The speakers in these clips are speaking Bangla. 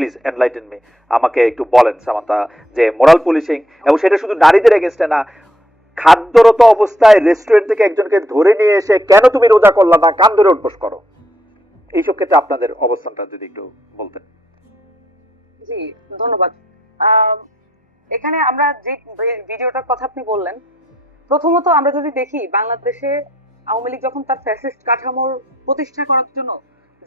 প্লিজ এনলাইটেন মি আমাকে একটু বলেন, সামান্তা, যে মোরাল পুলিশিং এবং সেটা শুধু নারীদের এগেনস্টে না, খাদ্যরত অবস্থায় রেস্টুরেন্ট থেকে একজনকে ধরে নিয়ে এসে কেন তুমি রোজা করলা না, কান ধরে উঠবোস করো। এইসব ক্ষেত্রে আপনাদের অবস্থানটা যদি একটু বলতেন। জি, ধন্যবাদ। এখানে আমরা যে ভিডিওটার কথা আপনি বললেন, প্রথমত আমরা যদি দেখি বাংলাদেশে আওয়ামী লীগ যখন তার ফ্যাসিস্ট কাঠামোর প্রতিষ্ঠা করার জন্য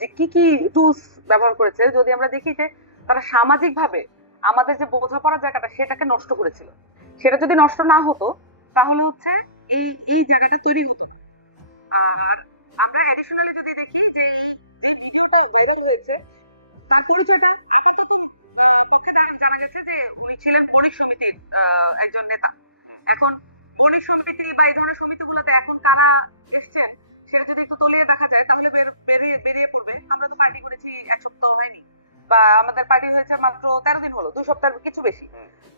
যে কি কি টুলস ব্যবহার করেছে, যদি আমরা দেখি যে তারা সামাজিকভাবে আমাদের যে বোঝাপড়ার জায়গাটা সেটাকে নষ্ট করেছিল। সেটা যদি নষ্ট না হতো, তাহলে হচ্ছে এই এই জায়গাটা তৈরি হতো আর আমরা যদি দেখি যে যে ভিডিওটা ভাইরাল হয়েছে, তার পরিচয়টা পক্ষে জানা- গেছে যে উনি ছিলেন বণিক সমিতির একজন নেতা। এখন বণিক সমিতি বা এই ধরনের সমিতিগুলোতে এখন কারা এসছেন, সেটা যদি একটু তলিয়ে দেখা যায়, তাহলে বের- বা আমাদের পার্টি হয়েছে মাত্র তেরো দিন হলো দুই সপ্তাহের কিছু বেশি।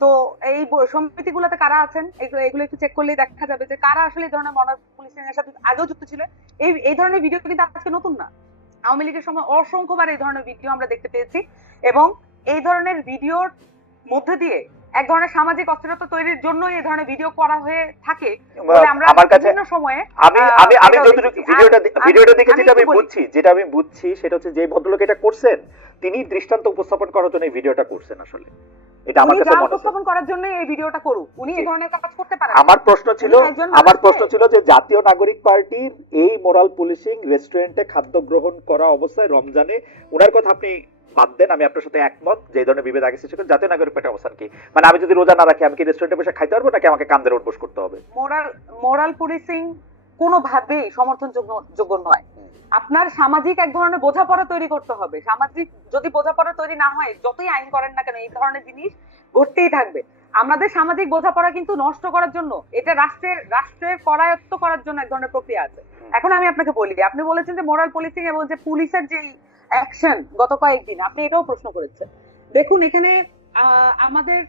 তো এই সমিতি গুলাতে কারা আছেন? এগুলো একটু চেক করলেই দেখা যাবে যে কারা আসলে এই ধরনের মনার পুলিশিং এর সাথে আগেও যুক্ত ছিল। এই এই ধরনের ভিডিও কিন্তু আজকে নতুন না। আওয়ামী লীগের সময় অসংখ্যবার এই ধরনের ভিডিও আমরা দেখতে পেয়েছি এবং এই ধরনের ভিডিওর মধ্যে দিয়ে এক ধরনের সামাজিক অস্থিরতা তৈরির জন্য এই ধরনের ভিডিও করা হয়ে থাকে। আমার কাছে সময়ে আমি আমি আমি যতটুকু ভিডিওটা ভিডিওটা দেখে আমি যেটা আমি বুঝছি যেটা আমি বুঝছি সেটা হচ্ছে যে ভদ্রলোক এটা করছেন তিনি দৃষ্টান্ত উপস্থাপন করার জন্য এই ভিডিওটা করছেন আসলে। এটা আমার কাছে মনে উপস্থাপন করার জন্য এই ভিডিওটা করুক। উনি এই ধরনের কাজ করতে পারেন আমার প্রশ্ন ছিল আমার প্রশ্ন ছিল যে জাতীয় নাগরিক পার্টির এই মোরাল পুলিশিং রেস্টুরেন্টে খাদ্য গ্রহণ করা অবস্থায় রমজানে ওনার কথা আপনি বাদ দেন আমি আপনার সাথে একমত যে এই ধরনের বিভেদ আগে সৃষ্টি করে জাতীয় নাগরিক পার্টির অবস্থান কি? মানে আমি যদি রোজা না রাখি আমি কি রেস্টুরেন্টে বসে খাইতে পারব নাকি আমাকে কান্দের উঠবোস করতে হবে? মোরাল মোরাল পুলিশিং কোনোভাবেই সমর্থনযোগ্য যোগ্য নয়। আপনার সামাজিক এক ধরনের বোঝাপড়া তৈরি করতে হবে। সামাজিক যদি বোঝাপড়া তৈরি না হয় যতই আইন করেন না কেন এই ধরনের জিনিস ঘটতেই থাকবে। আমাদের সামাজিক বোঝাপড়া কিন্তু নষ্ট করার জন্য এটা রাষ্ট্রের রাষ্ট্রের করায়ত্ত করার জন্য এক ধরনের প্রক্রিয়া আছে। এখন আমি আপনাকে বলি আপনি বলেছেন যে মোরাল পুলিশিং এবং যে পুলিশের যে অ্যাকশন গত কয়েকদিন, আপনি এটাও প্রশ্ন করেছেন। দেখুন, এখানে আমাদের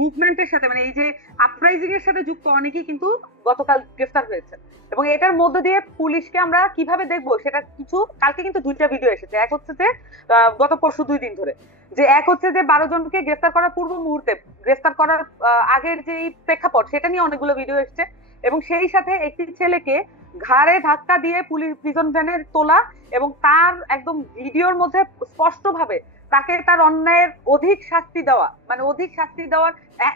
মুভমেন্টের সাথে মানে এই যে আপরাইজিং এর সাথে যুক্ত অনেকেই কিন্তু গতকাল গ্রেফতার হয়েছে। এবং এটার মধ্যে দিয়ে পুলিশকে আমরা কীভাবে দেখব, সেটা কিছু, কালকে কিন্তু দুইটা ভিডিও এসেছে। এক হচ্ছে যে গত পরশু দুই দিন ধরে। যে এক হচ্ছে যে, বারো জনকে গ্রেফতার করার পূর্ব মুহূর্তে, গ্রেফতার করার আগের যে প্রেক্ষাপট, সেটা নিয়ে অনেকগুলো ভিডিও এসেছে। এবং সেই সাথে একটি ছেলেকে ঘাড়ে ধাক্কা দিয়ে পুলিশ প্রিজন ভ্যানের তোলা এবং তার একদম ভিডিওর মধ্যে স্পষ্টভাবে তাকে তার অন্যায়ের অধিক শাস্তি দেওয়া মানে অধিক শাস্তি দেওয়ার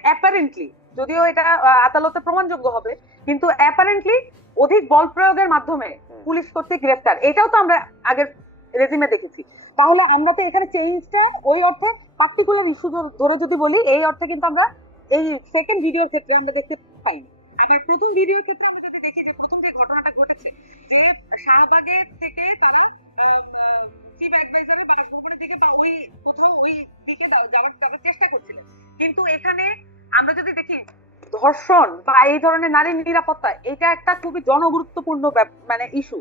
অ্যাপারেন্টলি যদিও এটা আদালতে প্রমাণযোগ্য হবে কিন্তু অ্যাপারেন্টলি অধিক বল প্রয়োগের মাধ্যমে পুলিশ কর্তৃক গ্রেফতার। এটাও তো আমরা আগের রেজিমে দেখেছি। তাহলে আমরা তো এখানে চেঞ্জটা ওই অর্থে পার্টিকুলার ইস্যু ধরে যদি বলি এই অর্থে কিন্তু আমরা এই সেকেন্ড ভিডিওর ক্ষেত্রে আমরা দেখতে পাইনি। আবার প্রথম ভিডিওর ক্ষেত্রে আমরা কিন্তু এখানে আমরা যদি দেখি ধর্ষণ বা এই ধরনের নারী নিরাপত্তা, এটা একটা খুবই জনগুরুত্বপূর্ণ মানে ইস্যু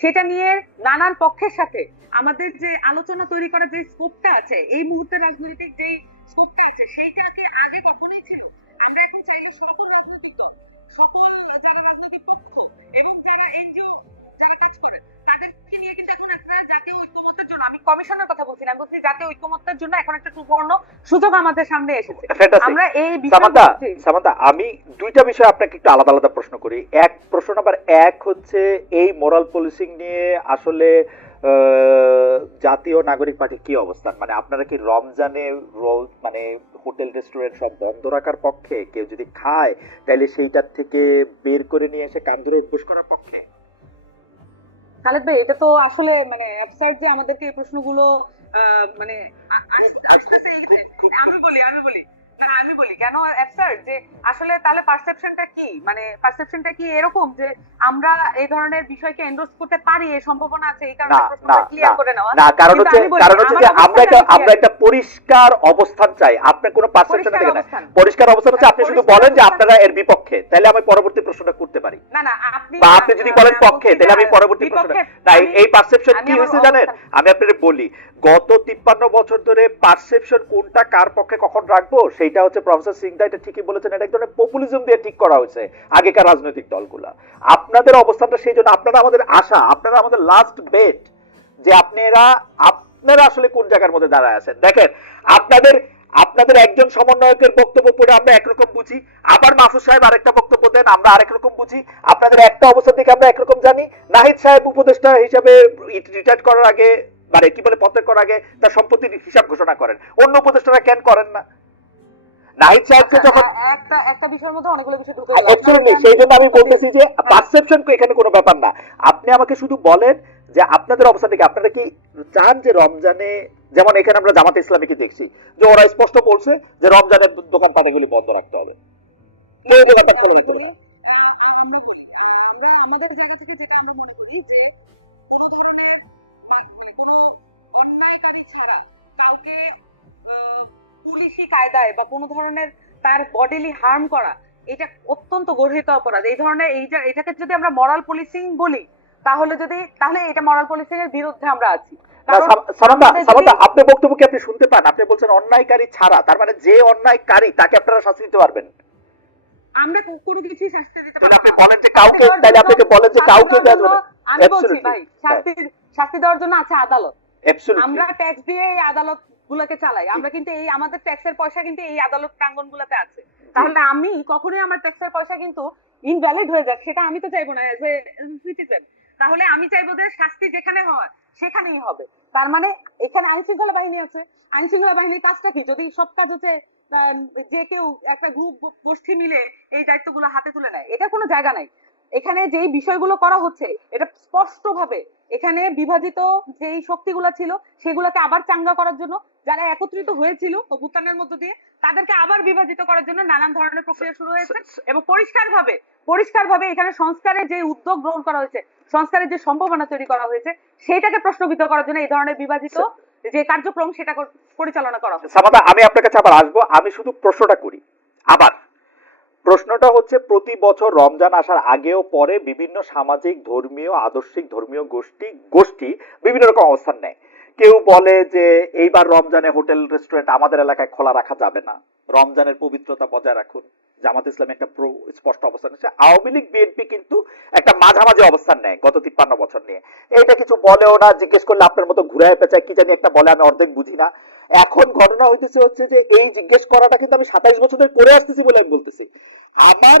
সেটা নিয়ে নানান পক্ষের সাথে আমাদের যে আলোচনা তৈরি করার যে স্কোপটা আছে, এই মুহূর্তে রাজনৈতিক যেই স্কোপটা আছে, সেইটাকে আগে কখনোই ছিল আমরা এখন চাইলে সকল রাজনৈতিক দল, সকল যারা রাজনৈতিক পক্ষ এবং যারা এনজিও যারা কাজ করেন তাদেরকে নিয়ে কিন্তু এখন একটা জাতীয় ঐক্যমত্যের জন্য আমি কমিশনের কথা বলছি না বলছি জাতীয় ঐক্যমত্যের জন্য এখন একটা সুবর্ণ সুযোগ আমাদের সামনে এসেছে। আমরা এই সামান্তা বিষয়ে সামান্তা আমি দুইটা বিষয় আপনাকে একটু আলাদা আলাদা প্রশ্ন করি। এক প্রশ্ন নাম্বার এক হচ্ছে এই মোরাল পুলিশিং নিয়ে আসলে জাতীয় নাগরিক পার্টির কি অবস্থান? মানে আপনারা কি রমজানে রোজ মানে হোটেল রেস্টুরেন্ট সব বন্ধ রাখার পক্ষে? কেউ যদি খায় তাহলে সেইটার থেকে বের করে নিয়ে এসে কান ধরে করার পক্ষে? খালেদ ভাই এটা তো আসলে মানে অ্যাবসার্ড যে আমাদেরকে এই প্রশ্নগুলো আহ, মানে আমি বলি আমি বলি। না আমি বলি কেন অ্যাবসার্ড যে আসলে তাহলে মানে পারসেপশনটা কি এরকম যে আমরা এই ধরনের বিষয়কে এন্ডোর্স করতে পারি? এই সম্ভাবনা আছে এই কারণে প্রশ্নটা ক্লিয়ার করে নেওয়া। না কারণ হচ্ছে কারণ হচ্ছে যে আমরা একটা আমরা একটা পরিষ্কার অবস্থান চাই। আপনার কোনো পারসেপশন থেকে না পরিষ্কার অবস্থান হচ্ছে আপনি শুধু বলেন যে আপনারা এর বিপক্ষে। তাহলে আমি পরবর্তী প্রশ্নটা করতে পারি। না না আপনি বা আপনি যদি বলেন পক্ষে তাহলে আমি পরবর্তী প্রশ্ন তাই এই পারসেপশন কি হয়েছে জানেন? আমি আপনাদের বলি গত তিপ্পান্ন বছর ধরে পারসেপশন কোনটা কার পক্ষে কখন রাখব সেইটা হচ্ছে প্রফেসর সিংদা এটা ঠিকই বলেছেন এটা এক ধরনের পপুলিজম দিয়ে ঠিক করা হয়েছে। আগেকার রাজনৈতিক দলগুলা। আপনাদের অবস্থানটা সেই জন্য, আপনারা আমাদের আশা, আপনারা আমাদের লাস্ট বেট যে আপনারা আপনারা আসলে কোন জায়গার মধ্যে দাঁড়ায় আছেন। দেখেন, আপনাদের আপনাদের একজন সমন্বয়কের বক্তব্য পড়ে আমরা একরকম বুঝি, আবার মাহফুজ সাহেব আরেকটা বক্তব্য দেন, আমরা আরেক রকম বুঝি। আপনাদের একটা অবস্থান থেকে আমরা একরকম জানি। নাহিদ সাহেব উপদেষ্টা হিসাবে রিটায়ার করার আগে মানে কি বলে পত্রের করার আগে তার সম্পত্তির হিসাব ঘোষণা করেন। অন্য উপদেষ্টারা কেন করেন না? নাহিদ সাহেবকে যখন একটা একটা বিষয়ের মধ্যে অনেকগুলো বিষয় ঢুকে গেল। আপনারা সেই জন্য আমি বলতেছি যে পারসেপশন এখানে কোনো ব্যাপার না। আপনি আমাকে শুধু বলেন যে আপনাদের অবস্থা থেকে আপনারা কি চান যে রমজানে যেমন এখানে আমরা জামাত ইসলামীকে দেখছি যে ওরা স্পষ্ট বলছে যে রমজানের দোকান পাটাগুলি বন্ধ রাখতে হবে। আহ, আমরা আমাদের জায়গা থেকে যেটা আমরা মনে করি যে পুলিশি কায়দায় বা কোনো ধরনের তার বডিলি হার্ম করা এটা অত্যন্ত গর্হিত অপরাধ। এই ধরনের এই এটাকে যদি আমরা মরাল পুলিশিং বলি তাহলে যদি তাহলে এটা মরাল পুলিশিং এর বিরুদ্ধে আমরা আছি। আপনি আপনি শুনতে পান আপনি বলছেন অন্যায়কারী ছাড়া তার মানে যে অন্যায়কারী তাকে আপনারা শাস্তি দিতে পারবেন। আমরা কোনো কিছুই শাস্তি দিতে পারব আপনি বলেন যে কাউকে তাহলে আপনি বলেন যে কাউকে দেওয়া যাবে আমি বলছি ভাই শাস্তি শাস্তি দেওয়ার জন্য আছে আদালত। আমরা ট্যাক্স দিয়ে এই আদালত গুলোকে চালাই। আমরা কিন্তু এই আমাদের ট্যাক্সের পয়সা কিন্তু এই আদালত প্রাঙ্গণ গুলোতে আছে। তাহলে আমি কখনোই আমার ট্যাক্সের পয়সা কিন্তু ইনভ্যালিড হয়ে যাক সেটা আমি তো চাইব না এজ এ সিটিজেন তাহলে আমি চাইব যে শাস্তি যেখানে হয় সেখানেই হবে। তার মানে এখানে আইন শৃঙ্খলা বাহিনী আছে। আইন শৃঙ্খলা বাহিনীর কাজটা কি? যদি সব কাজ হচ্ছে যে কেউ একটা গ্রুপ গোষ্ঠী মিলে এই দায়িত্বগুলো হাতে তুলে নেয় এটা কোনো জায়গা নাই। এখানে যেই বিষয়গুলো করা হচ্ছে এটা স্পষ্টভাবে এখানে বিভাজিত যেই শক্তিগুলো ছিল সেগুলোকে আবার চাঙ্গা করার জন্য যারা একত্রিত হয়েছিল অভ্যুত্থানের মধ্য দিয়ে তাদেরকে আবার বিভাজিত করার জন্য নানান ধরনের প্রক্রিয়া শুরু হয়েছে এবং পরিষ্কারভাবে পরিষ্কারভাবে এখানে সংস্কারের যে উদ্যোগ গ্রহণ করা হয়েছে সংস্কারের যে সম্ভাবনা তৈরি করা হয়েছে সেটাকে প্রশ্নবিদ্ধ করার জন্য এই ধরনের বিভাজিত যে কার্যক্রম সেটা পরিচালনা করা হচ্ছে সামাদা আমি আপনার কাছে আবার আসব। আমি শুধু প্রশ্নটা করি। আবার প্রশ্নটা হচ্ছে প্রতি বছর রমজান আসার আগেও পরে বিভিন্ন সামাজিক ধর্মীয় আদর্শিক ধর্মীয় গোষ্ঠী গোষ্ঠী বিভিন্ন রকম অবস্থান নেয়। কেউ বলে যে এইবার রমজানে হোটেল, রেস্টুরেন্ট আমাদের এলাকায় খোলা রাখা যাবে না। রমজানের পবিত্রতা বজায় রাখুন। জামাত ইসলাম একটা স্পষ্ট অবস্থান আছে আওয়ামী লীগ, বিএনপি কিন্তু একটা মাঝামাঝি অবস্থান নেয় গত তিপ্পান্ন বছর নিয়ে। এটা কিছু বলেও না, জিজ্ঞেস করলে আপনার মতো ঘুরায় পেঁচায় কি জানি একটা বলে, আমি অর্ধেক বুঝি না। এখন ঘটনা হইতেছে হচ্ছে যে এই জিজ্ঞেস করাটা কিন্তু আমি সাতাইশ বছর ধরে করে আসতেছি বলে আমি বলতেছি। আমার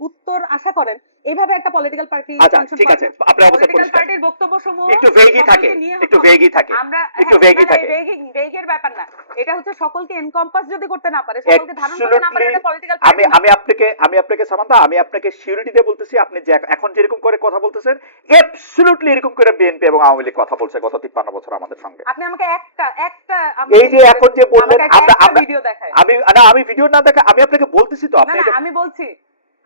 উত্তর আশা করেন। এইভাবে একটা পলিটিক্যাল পার্টি আচ্ছা ঠিক আছে আপনার অবস্থা পলিটিক্যাল পার্টির বক্তব্য সমূহ একটু ভেগই থাকে একটু ভেগই থাকে আমরা একটু ভেগই থাকে। ভেগের ব্যাপার না। এটা হচ্ছে সকলকে এনকম্পাস যদি করতে না পারে সকলকে ধারণ করতে না পারে এটা পলিটিক্যাল আমি আমি আপনাকে আমি আপনাকে সামান্তা আমি আপনাকে সিউরিটি দিয়ে বলতেছি আপনি যে এখন যেরকম করে কথা বলতেছেন অ্যাবসলিউটলি এরকম করে বিএনপি এবং আওয়ামী লীগ কথা বলছে গত তিপ্পান্ন বছর আমাদের সঙ্গে। আপনি আমাকে একটা একটা এই যে এখন যে বললেন আমরা ভিডিও দেখায়। আমি না আমি ভিডিও না দেখা আমি আপনাকে বলতেছি তো আপনি আমি বলছি